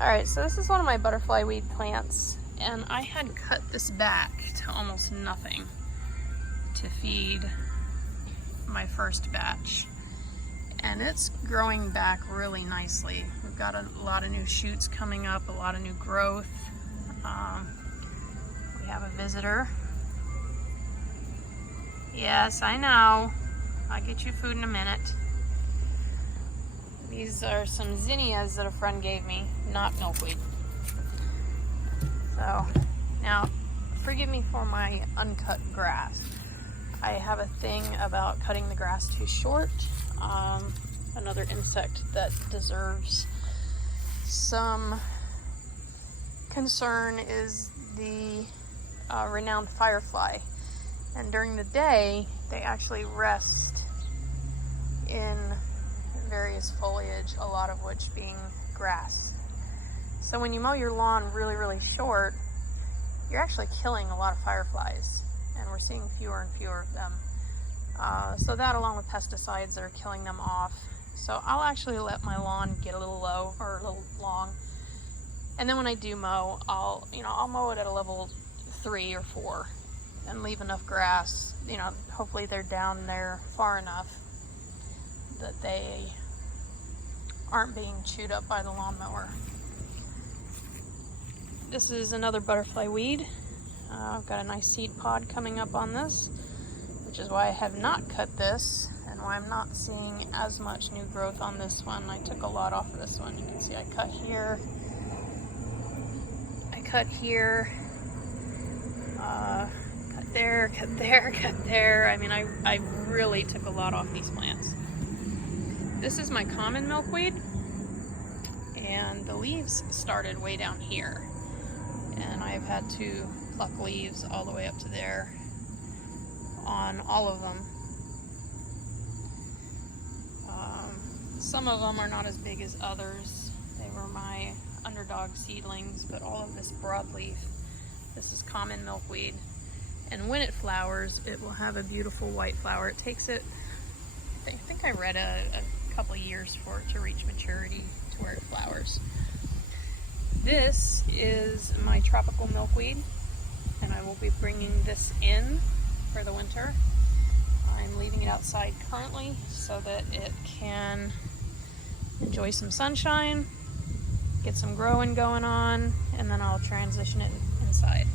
Alright, so this is one of my butterfly weed plants, and I had cut this back to almost nothing to feed my first batch. And it's growing back really nicely. We've got a lot of new shoots coming up, a lot of new growth. We have a visitor. Yes, I know. I'll get you food in a minute. These are some zinnias that a friend gave me, not milkweed. So, now, forgive me for my uncut grass. I have a thing about cutting the grass too short. Another insect that deserves some concern is the renowned firefly. And during the day, they actually rest in various foliage, a lot of which being grass. So when you mow your lawn really, really short, you're actually killing a lot of fireflies, and we're seeing fewer and fewer of them. So that, along with pesticides, are killing them off. So I'll actually let my lawn get a little low or a little long, and then when I do mow, I'll mow it at a level 3 or 4 and leave enough grass. Hopefully they're down there far enough that they aren't being chewed up by the lawnmower. This is another butterfly weed. I've got a nice seed pod coming up on this, which is why I have not cut this and why I'm not seeing as much new growth on this one. I took a lot off of this one. You can see I cut here, cut there, cut there. I mean, I really took a lot off these plants. This is my common milkweed, and the leaves started way down here, and I've had to pluck leaves all the way up to there on all of them. Some of them are not as big as others. They were my underdog seedlings, but all of this broadleaf, this is common milkweed. And when it flowers, it will have a beautiful white flower. It takes it, I think I read a couple years for it to reach maturity to where it flowers. This is my tropical milkweed, and I will be bringing this in for the winter. I'm leaving it outside currently so that it can enjoy some sunshine, get some growing going on, and then I'll transition it inside.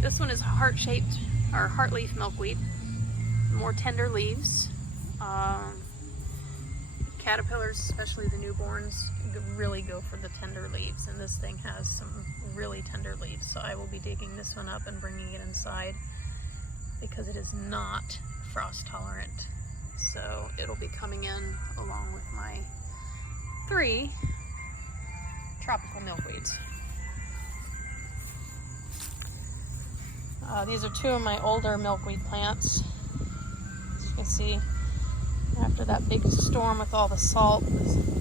This one is heart-shaped, or heartleaf milkweed, more tender leaves. Caterpillars, especially the newborns, really go for the tender leaves, and this thing has some really tender leaves, so I will be digging this one up and bringing it inside because it is not frost tolerant. So it'll be coming in along with my 3 tropical milkweeds. These are 2 of my older milkweed plants. As you can see, after that big storm with all the salt,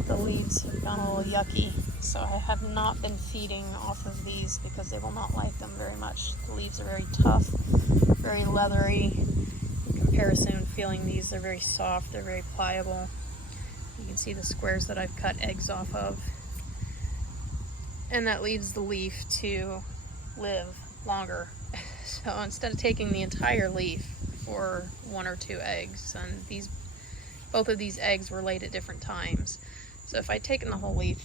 the leaves have gone a little yucky. So I have not been feeding off of these because they will not like them very much. The leaves are very tough, very leathery. In comparison, feeling these, they're very soft, they're very pliable. You can see the squares that I've cut eggs off of. And that leads the leaf to live longer. So instead of taking the entire leaf for 1 or 2 eggs, and both of these eggs were laid at different times. So if I'd taken the whole leaf,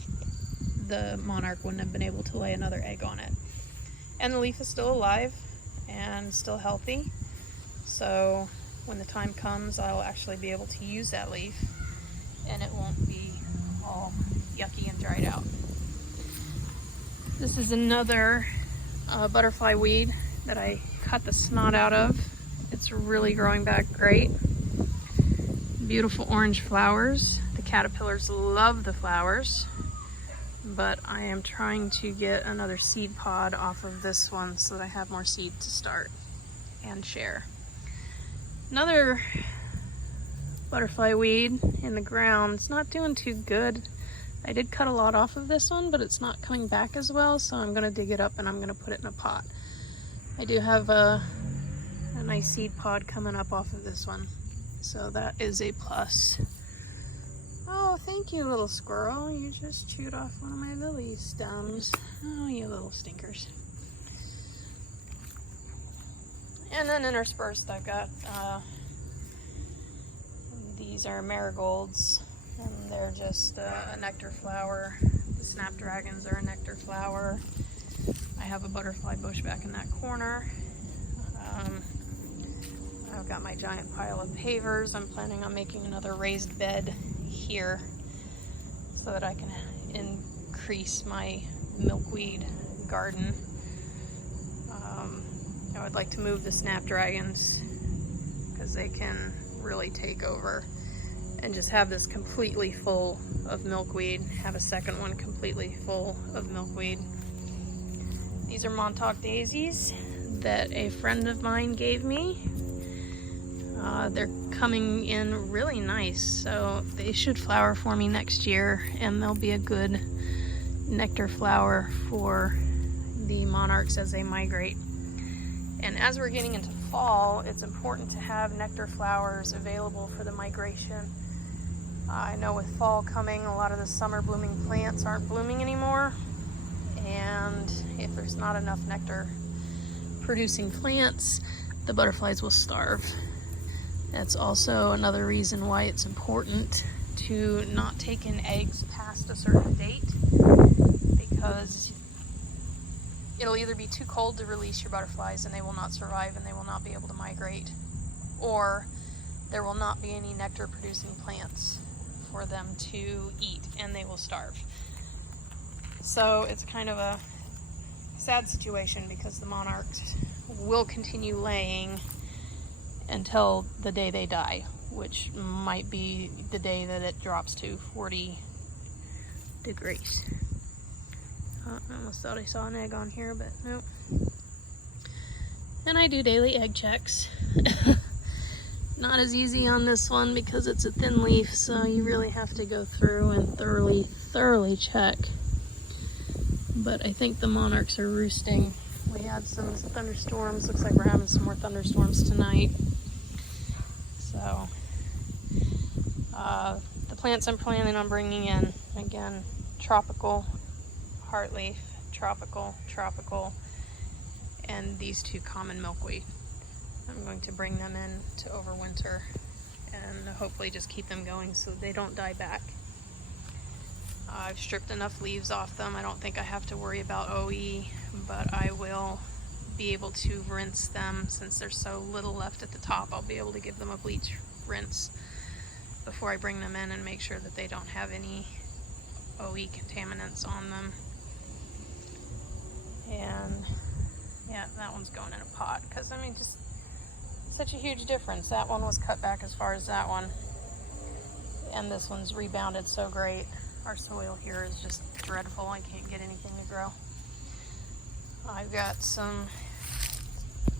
the monarch wouldn't have been able to lay another egg on it. And the leaf is still alive and still healthy. So when the time comes, I'll actually be able to use that leaf and it won't be all yucky and dried out. This is another butterfly weed that I cut the snot out of. It's really growing back great. Beautiful orange flowers. The caterpillars love the flowers, but I am trying to get another seed pod off of this one so that I have more seed to start and share. Another butterfly weed in the ground. It's not doing too good. I did cut a lot off of this one, but it's not coming back as well, so I'm going to dig it up and I'm going to put it in a pot. I do have a nice seed pod coming up off of this one, so that is a plus. Oh, thank you, little squirrel. You just chewed off one of my lily stems. Oh, you little stinkers. And then interspersed, I've got, these are marigolds, and they're just a nectar flower. The snapdragons are a nectar flower. I have a butterfly bush back in that corner. I've got my giant pile of pavers. I'm planning on making another raised bed here so that I can increase my milkweed garden. I would like to move the snapdragons because they can really take over, and just have this completely full of milkweed, have a second one completely full of milkweed. These are Montauk daisies that a friend of mine gave me. They're coming in really nice, so they should flower for me next year, and they'll be a good nectar flower for the monarchs as they migrate. And as we're getting into fall, it's important to have nectar flowers available for the migration. I know with fall coming, a lot of the summer blooming plants aren't blooming anymore, and if there's not enough nectar producing plants, the butterflies will starve. That's also another reason why it's important to not take in eggs past a certain date, because it'll either be too cold to release your butterflies and they will not survive and they will not be able to migrate, or there will not be any nectar producing plants for them to eat and they will starve. So it's kind of a sad situation because the monarchs will continue laying until the day they die, which might be the day that it drops to 40 degrees. I almost thought I saw an egg on here, but nope. And I do daily egg checks. Not as easy on this one because it's a thin leaf, so you really have to go through and thoroughly check. But I think the monarchs are roosting. We had some thunderstorms. Looks like we're having some more thunderstorms tonight. So the plants I'm planning on bringing in, again, tropical heartleaf, tropical, and these two common milkweed. I'm going to bring them in to overwinter and hopefully just keep them going so they don't die back. I've stripped enough leaves off them. I don't think I have to worry about OE, but I will be able to rinse them since there's so little left at the top. I'll be able to give them a bleach rinse before I bring them in and make sure that they don't have any OE contaminants on them. And yeah, that one's going in a pot because I mean, just such a huge difference. That one was cut back as far as that one, and this one's rebounded so great. Our soil here is just dreadful. I can't get anything to grow. I've got some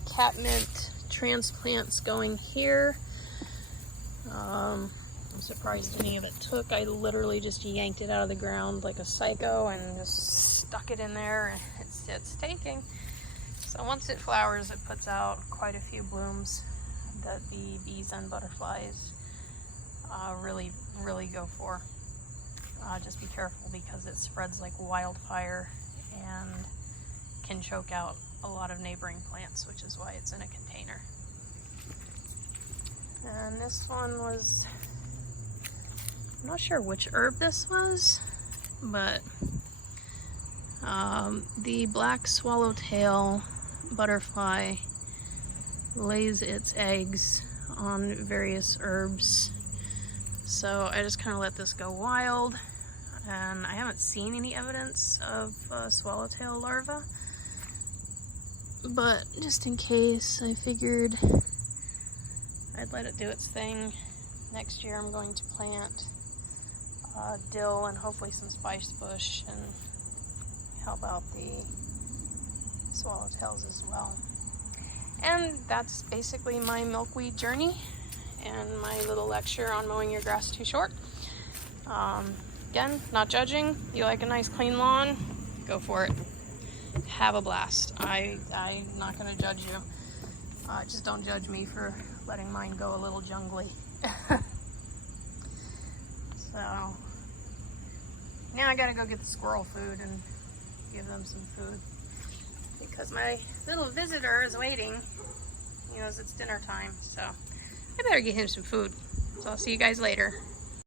catmint transplants going here. I'm surprised any of it took. I literally just yanked it out of the ground like a psycho and just stuck it in there. It's taking. So once it flowers, it puts out quite a few blooms that the bees and butterflies really go for. Just be careful because it spreads like wildfire and can choke out a lot of neighboring plants, which is why it's in a container. And this one was, I'm not sure which herb this was, but the black swallowtail butterfly lays its eggs on various herbs. So I just kind of let this go wild, and I haven't seen any evidence of swallowtail larvae, but just in case, I figured I'd let it do its thing. Next year I'm going to plant dill and hopefully some spice bush and help out the swallowtails as well. And that's basically my milkweed journey and my little lecture on mowing your grass too short. Again, not judging. You like a nice clean lawn, go for it. Have a blast. I'm not gonna judge you. Just don't judge me for letting mine go a little jungly. So So now I gotta go get the squirrel food and give them some food because my little visitor is waiting. He knows it's dinner time, so I better get him some food. So I'll see you guys later.